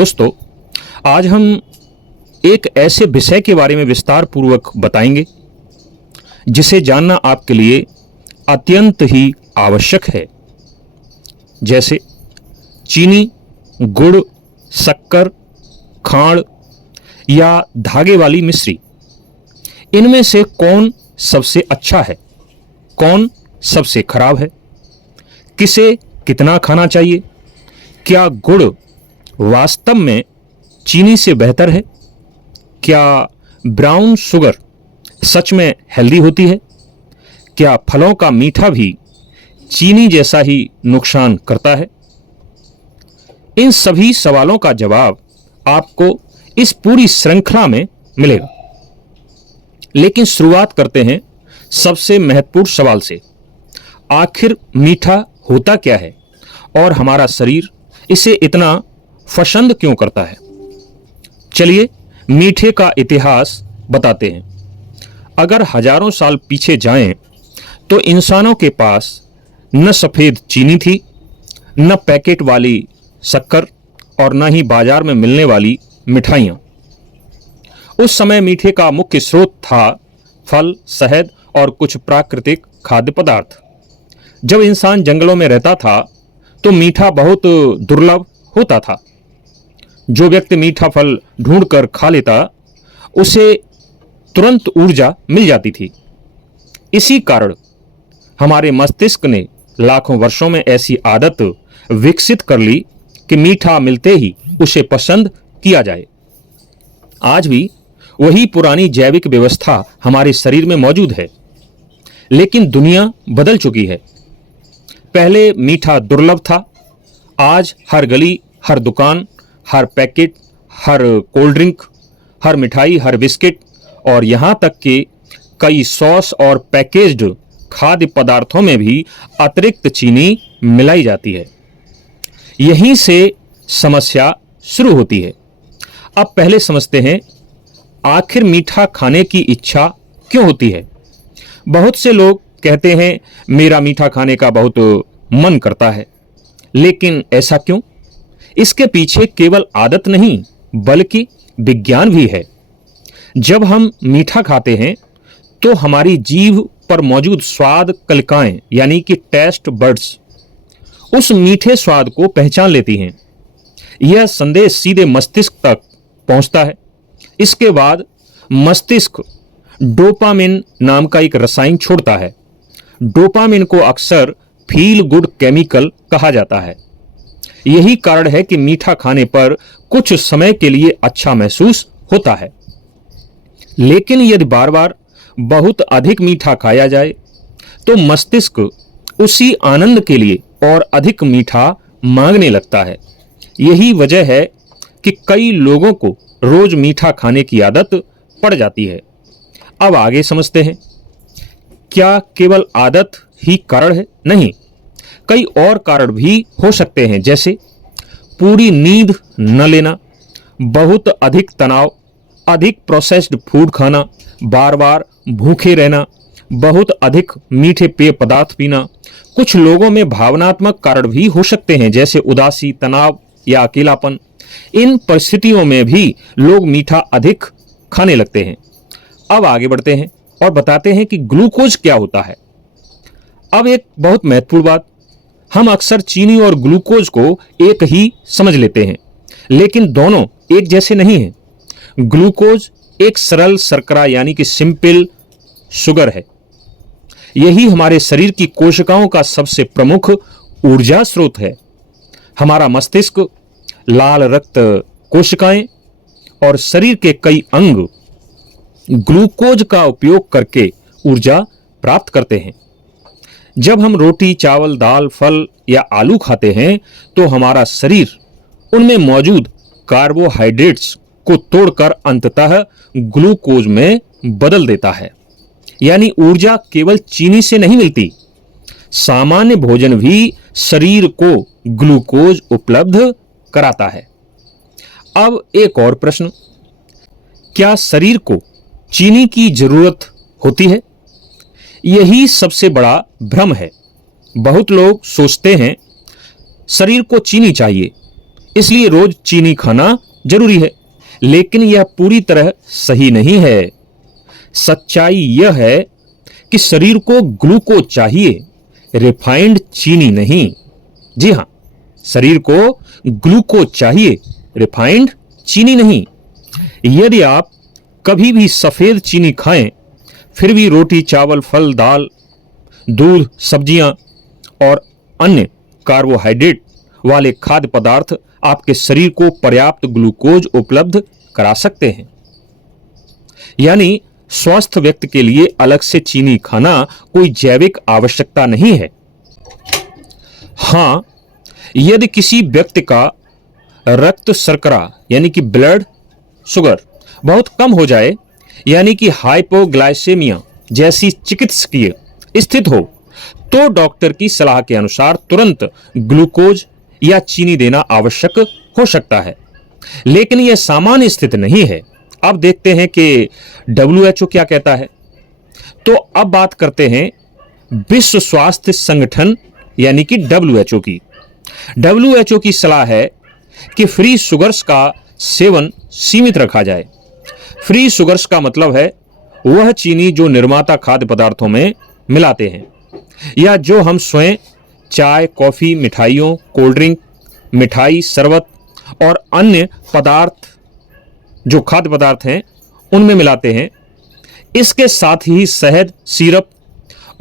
दोस्तों, आज हम एक ऐसे विषय के बारे में विस्तार पूर्वक बताएंगे जिसे जानना आपके लिए अत्यंत ही आवश्यक है। जैसे चीनी, गुड़, शक्कर, खांड या धागे वाली मिश्री, इनमें से कौन सबसे अच्छा है, कौन सबसे खराब है, किसे कितना खाना चाहिए, क्या गुड़ वास्तव में चीनी से बेहतर है, क्या ब्राउन शुगर सच में हेल्दी होती है, क्या फलों का मीठा भी चीनी जैसा ही नुकसान करता है। इन सभी सवालों का जवाब आपको इस पूरी श्रृंखला में मिलेगा। लेकिन शुरुआत करते हैं सबसे महत्वपूर्ण सवाल से। आखिर मीठा होता क्या है और हमारा शरीर इसे इतना पसंद क्यों करता है? चलिए मीठे का इतिहास बताते हैं। अगर हजारों साल पीछे जाएं तो इंसानों के पास न सफेद चीनी थी, न पैकेट वाली शक्कर और न ही बाजार में मिलने वाली मिठाइयाँ। उस समय मीठे का मुख्य स्रोत था फल, शहद और कुछ प्राकृतिक खाद्य पदार्थ। जब इंसान जंगलों में रहता था तो मीठा बहुत दुर्लभ होता था। जो व्यक्ति मीठा फल ढूंढकर खा लेता उसे तुरंत ऊर्जा मिल जाती थी। इसी कारण हमारे मस्तिष्क ने लाखों वर्षों में ऐसी आदत विकसित कर ली कि मीठा मिलते ही उसे पसंद किया जाए। आज भी वही पुरानी जैविक व्यवस्था हमारे शरीर में मौजूद है, लेकिन दुनिया बदल चुकी है। पहले मीठा दुर्लभ था, आज हर गली, हर दुकान, हर पैकेट, हर कोल्ड ड्रिंक, हर मिठाई, हर बिस्किट और यहाँ तक कि कई सॉस और पैकेज्ड खाद्य पदार्थों में भी अतिरिक्त चीनी मिलाई जाती है। यहीं से समस्या शुरू होती है। अब पहले समझते हैं आखिर मीठा खाने की इच्छा क्यों होती है। बहुत से लोग कहते हैं मेरा मीठा खाने का बहुत मन करता है, लेकिन ऐसा क्यों? इसके पीछे केवल आदत नहीं बल्कि विज्ञान भी है। जब हम मीठा खाते हैं तो हमारी जीभ पर मौजूद स्वाद कलिकाएं यानी कि टेस्ट बड्स उस मीठे स्वाद को पहचान लेती हैं। यह संदेश सीधे मस्तिष्क तक पहुंचता है। इसके बाद मस्तिष्क डोपामिन नाम का एक रसायन छोड़ता है। डोपामिन को अक्सर फील गुड केमिकल कहा जाता है। यही कारण है कि मीठा खाने पर कुछ समय के लिए अच्छा महसूस होता है, लेकिन यदि बार बार बहुत अधिक मीठा खाया जाए तो मस्तिष्क उसी आनंद के लिए और अधिक मीठा मांगने लगता है। यही वजह है कि कई लोगों को रोज मीठा खाने की आदत पड़ जाती है। अब आगे समझते हैं, क्या केवल आदत ही कारण है? नहीं, कई और कारण भी हो सकते हैं, जैसे पूरी नींद न लेना, बहुत अधिक तनाव, अधिक प्रोसेस्ड फूड खाना, बार बार भूखे रहना, बहुत अधिक मीठे पेय पदार्थ पीना। कुछ लोगों में भावनात्मक कारण भी हो सकते हैं, जैसे उदासी, तनाव या अकेलापन। इन परिस्थितियों में भी लोग मीठा अधिक खाने लगते हैं। अब आगे बढ़ते हैं और बताते हैं कि ग्लूकोज क्या होता है। अब एक बहुत महत्वपूर्ण बात, हम अक्सर चीनी और ग्लूकोज को एक ही समझ लेते हैं, लेकिन दोनों एक जैसे नहीं हैं। ग्लूकोज एक सरल शर्करा यानी कि सिंपल शुगर है। यही हमारे शरीर की कोशिकाओं का सबसे प्रमुख ऊर्जा स्रोत है। हमारा मस्तिष्क, लाल रक्त कोशिकाएं और शरीर के कई अंग ग्लूकोज का उपयोग करके ऊर्जा प्राप्त करते हैं। जब हम रोटी, चावल, दाल, फल या आलू खाते हैं तो हमारा शरीर उनमें मौजूद कार्बोहाइड्रेट्स को तोड़कर अंततः ग्लूकोज में बदल देता है। यानी ऊर्जा केवल चीनी से नहीं मिलती, सामान्य भोजन भी शरीर को ग्लूकोज उपलब्ध कराता है। अब एक और प्रश्न, क्या शरीर को चीनी की जरूरत होती है? यही सबसे बड़ा भ्रम है। बहुत लोग सोचते हैं शरीर को चीनी चाहिए, इसलिए रोज चीनी खाना जरूरी है। लेकिन यह पूरी तरह सही नहीं है। सच्चाई यह है कि शरीर को ग्लूकोज चाहिए, रिफाइंड चीनी नहीं। जी हां, शरीर को ग्लूकोज चाहिए, रिफाइंड चीनी नहीं। यदि आप कभी भी सफेद चीनी खाएं, फिर भी रोटी, चावल, फल, दाल, दूध, सब्जियां और अन्य कार्बोहाइड्रेट वाले खाद्य पदार्थ आपके शरीर को पर्याप्त ग्लूकोज उपलब्ध करा सकते हैं। यानी स्वस्थ व्यक्ति के लिए अलग से चीनी खाना कोई जैविक आवश्यकता नहीं है। हां, यदि किसी व्यक्ति का रक्त शर्करा यानी कि ब्लड शुगर बहुत कम हो जाए, यानी कि हाइपोग्लाइसेमिया जैसी चिकित्सकीय स्थिति हो, तो डॉक्टर की सलाह के अनुसार तुरंत ग्लूकोज या चीनी देना आवश्यक हो सकता है। लेकिन यह सामान्य स्थिति नहीं है। अब देखते हैं कि WHO क्या कहता है। तो अब बात करते हैं विश्व स्वास्थ्य संगठन यानी कि WHO की। WHO की सलाह है कि फ्री शुगर्स का सेवन सीमित रखा जाए। फ्री शुगर्स का मतलब है वह चीनी जो निर्माता खाद्य पदार्थों में मिलाते हैं या जो हम स्वयं चाय, कॉफी, मिठाइयों, कोल्ड ड्रिंक, मिठाई, शरबत और अन्य पदार्थ जो खाद्य पदार्थ हैं उनमें मिलाते हैं। इसके साथ ही शहद, सिरप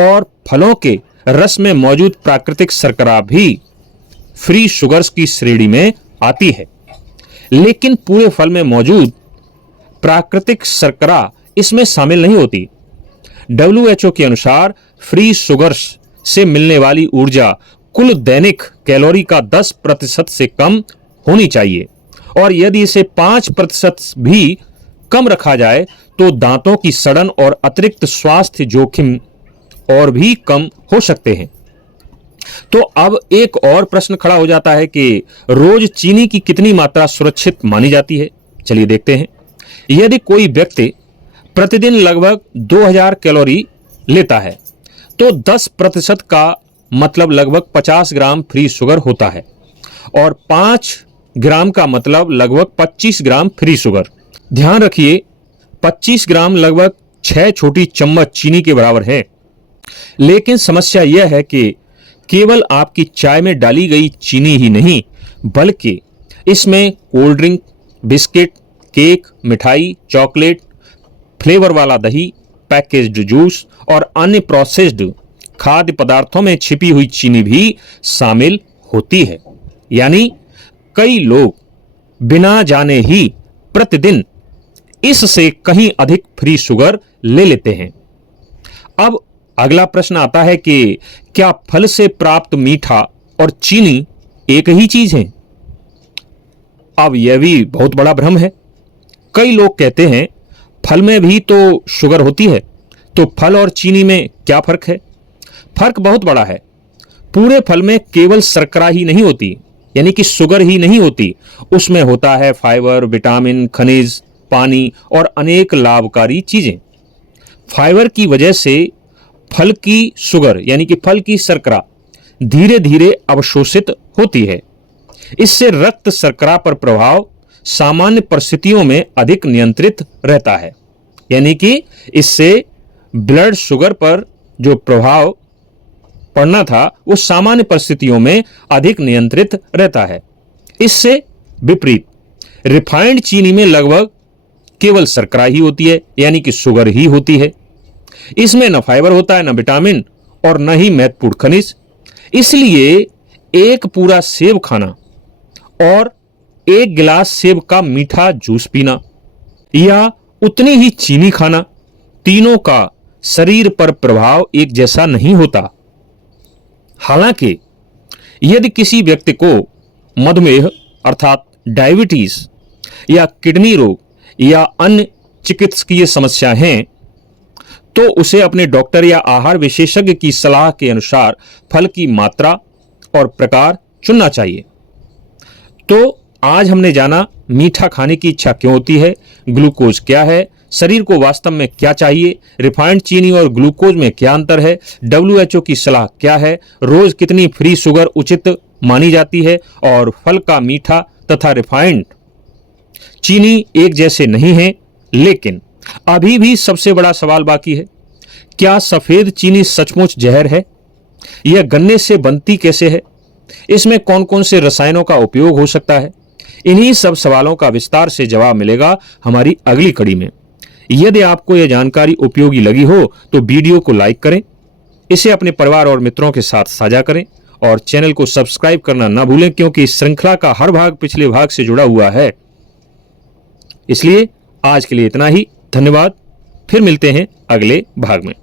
और फलों के रस में मौजूद प्राकृतिक शर्करा भी फ्री शुगर्स की श्रेणी में आती है। लेकिन पूरे फल में मौजूद प्राकृतिक शर्करा इसमें शामिल नहीं होती। WHO के अनुसार फ्री शुगर्स से मिलने वाली ऊर्जा कुल दैनिक कैलोरी का 10% से कम होनी चाहिए, और यदि इसे 5% भी कम रखा जाए तो दांतों की सड़न और अतिरिक्त स्वास्थ्य जोखिम और भी कम हो सकते हैं। तो अब एक और प्रश्न खड़ा हो जाता है कि रोज चीनी की कितनी मात्रा सुरक्षित मानी जाती है। चलिए देखते हैं। यदि कोई व्यक्ति प्रतिदिन लगभग 2000 कैलोरी लेता है तो 10% का मतलब लगभग 50 ग्राम फ्री शुगर होता है, और 5 ग्राम का मतलब लगभग 25 ग्राम फ्री शुगर। ध्यान रखिए, 25 ग्राम लगभग 6 छोटी चम्मच चीनी के बराबर है। लेकिन समस्या यह है कि केवल आपकी चाय में डाली गई चीनी ही नहीं, बल्कि इसमें कोल्ड ड्रिंक, बिस्किट, केक, मिठाई, चॉकलेट, फ्लेवर वाला दही, पैकेज्ड जूस और अन्य प्रोसेस्ड खाद्य पदार्थों में छिपी हुई चीनी भी शामिल होती है। यानी कई लोग बिना जाने ही प्रतिदिन इससे कहीं अधिक फ्री शुगर ले लेते हैं। अब अगला प्रश्न आता है कि क्या फल से प्राप्त मीठा और चीनी एक ही चीज है? अब यह भी बहुत बड़ा भ्रम है। कई लोग कहते हैं फल में भी तो शुगर होती है, तो फल और चीनी में क्या फर्क है? फर्क बहुत बड़ा है। पूरे फल में केवल शर्करा ही नहीं होती, यानी कि शुगर ही नहीं होती, उसमें होता है फाइबर, विटामिन, खनिज, पानी और अनेक लाभकारी चीजें। फाइबर की वजह से फल की शुगर यानी कि फल की शर्करा धीरे धीरे अवशोषित होती है। इससे रक्त शर्करा पर प्रभाव सामान्य परिस्थितियों में अधिक नियंत्रित रहता है। यानी कि इससे ब्लड शुगर पर जो प्रभाव पड़ना था वो सामान्य परिस्थितियों में अधिक नियंत्रित रहता है। इससे विपरीत रिफाइंड चीनी में लगभग केवल शर्करा ही होती है, यानी कि शुगर ही होती है। इसमें न फाइबर होता है, न विटामिन और न ही महत्वपूर्ण खनिज। इसलिए एक पूरा सेब खाना और 1 गिलास सेब का मीठा जूस पीना या उतनी ही चीनी खाना, तीनों का शरीर पर प्रभाव एक जैसा नहीं होता। हालांकि यदि किसी व्यक्ति को मधुमेह अर्थात डायबिटीज या किडनी रोग या अन्य चिकित्सकीय समस्या हैं, तो उसे अपने डॉक्टर या आहार विशेषज्ञ की सलाह के अनुसार फल की मात्रा और प्रकार चुनना चाहिए। तो आज हमने जाना मीठा खाने की इच्छा क्यों होती है, ग्लूकोज क्या है, शरीर को वास्तव में क्या चाहिए, रिफाइंड चीनी और ग्लूकोज में क्या अंतर है, WHO की सलाह क्या है, रोज कितनी फ्री शुगर उचित मानी जाती है और फल का मीठा तथा रिफाइंड चीनी एक जैसे नहीं हैं, लेकिन अभी भी सबसे बड़ा सवाल बाकी है, क्या सफेद चीनी सचमुच जहर है? यह गन्ने से बनती कैसे है? इसमें कौन कौन से रसायनों का उपयोग हो सकता है? इन्हीं सब सवालों का विस्तार से जवाब मिलेगा हमारी अगली कड़ी में। यदि आपको यह जानकारी उपयोगी लगी हो तो वीडियो को लाइक करें, इसे अपने परिवार और मित्रों के साथ साझा करें और चैनल को सब्सक्राइब करना ना भूलें, क्योंकि इस श्रृंखला का हर भाग पिछले भाग से जुड़ा हुआ है। इसलिए आज के लिए इतना ही। धन्यवाद। फिर मिलते हैं अगले भाग में।